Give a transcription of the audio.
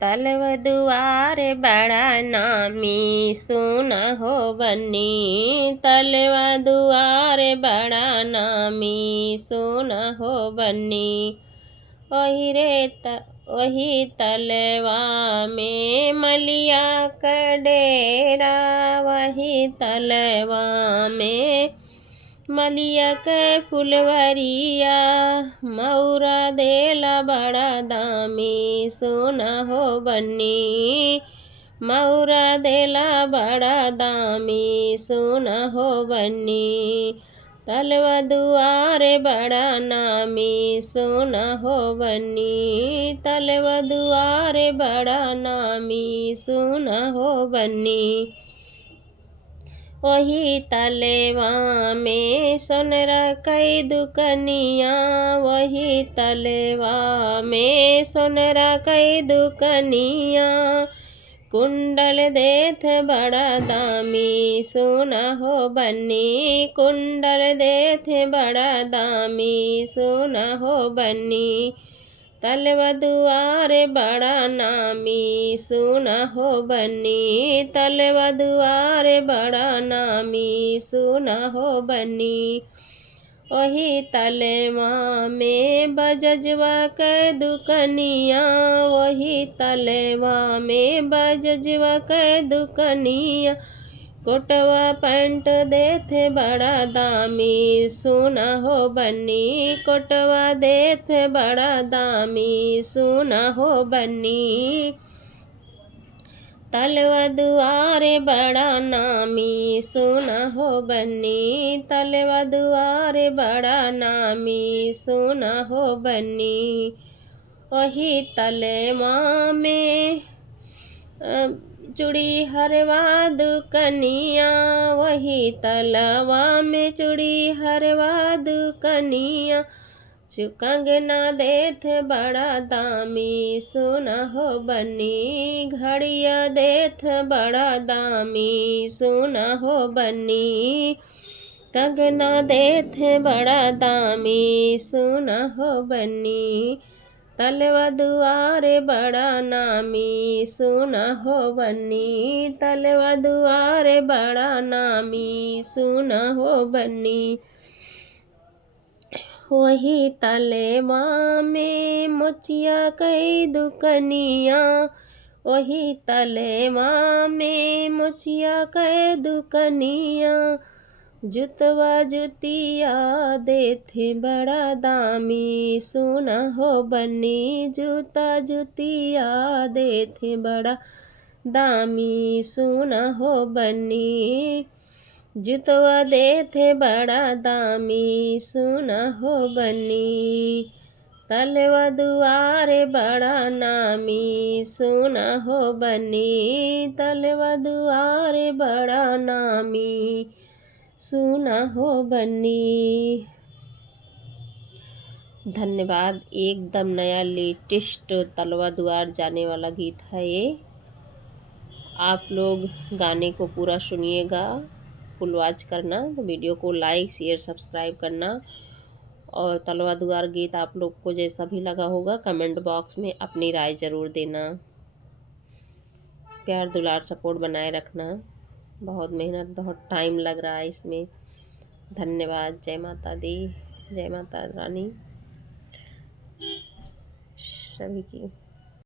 तलवा दुआरे बड़ा नामी सुना हो बन्नी। तलवा दुआरे बड़ा नामी सुना हो बन्नी। वही तलवा में मलिया का डेरा, वही तलवा में मलिया के फुलवरिया। मौरा देला बड़ा दामी सोना हो बन्नी। मौरा देला बड़ा दामी सोना हो बन्नी। तलवा दुआरे बड़ा नामी सोना हो बन्नी। तलवा दुआरे बड़ा नामी सोना हो बन्नी। वही तलवा में सोनरा कई दुकनिया, वही तलवा में सोनरा कई दुकनिया। कुंडल देथ बड़ा दामी सोना हो बन्नी। कुंडल देथ बड़ा दामी सोना हो बन्नी। तलवा दुआरे बड़ा नामी सोना हो बन्नी। तलवा दुआरे बड़ा नामी सोना हो बन्नी। वही तलवा में बजजवा के दुकनिया, वही तलवा में बजजवा के दुकनिया। कोटवा पैंट देथे बड़ा दामी सोना हो बन्नी। कोटवा देथे बड़ा दामी सोना हो बन्नी। तलवा दुआरे बड़ा नामी सोना हो बन्नी। तलवा दुआरे बड़ा नामी सोना हो बन्नी। वही तलवा में चूड़ी हरवा दुकनिया, वही तलवा में चूड़ी हरवा दुकनिया। कंगना देथ बड़ा दामी सोना हो बन्नी। घड़िया देथ बड़ा दामी सोना हो बन्नी। कंगना देथ बड़ा दामी सोना हो बन्नी। तलवा दुआरे बड़ा नामी सोना हो बन्नी। तलवा दुआरे बड़ा नामी सोना हो बन्नी। वही तलवा में मोचिया कई दुकनिया, वही तलवा में मोचिया कई दुकनिया। जुतवा जुतिया देथे बड़ा दामी सोना हो बन्नी। जूता जुतिया देथे बड़ा दामी सोना हो बन्नी। जुतवा देथे बड़ा दामी सोना हो बन्नी। तलवा दुआरे बड़ा नामी सोना हो बन्नी। तलवा दुआरे बड़ा नामी सोना हो बन्नी। धन्यवाद। एकदम नया लेटेस्ट तलवा दुआर जाने वाला गीत है ये। आप लोग गाने को पूरा सुनिएगा, फुल वॉच करना। तो वीडियो को लाइक शेयर सब्सक्राइब करना। और तलवा दुआर गीत आप लोग को जैसा भी लगा होगा कमेंट बॉक्स में अपनी राय ज़रूर देना। प्यार दुलार सपोर्ट बनाए रखना। बहुत मेहनत बहुत टाइम लग रहा है इसमें। धन्यवाद। जय माता दी, जय माता रानी सभी की।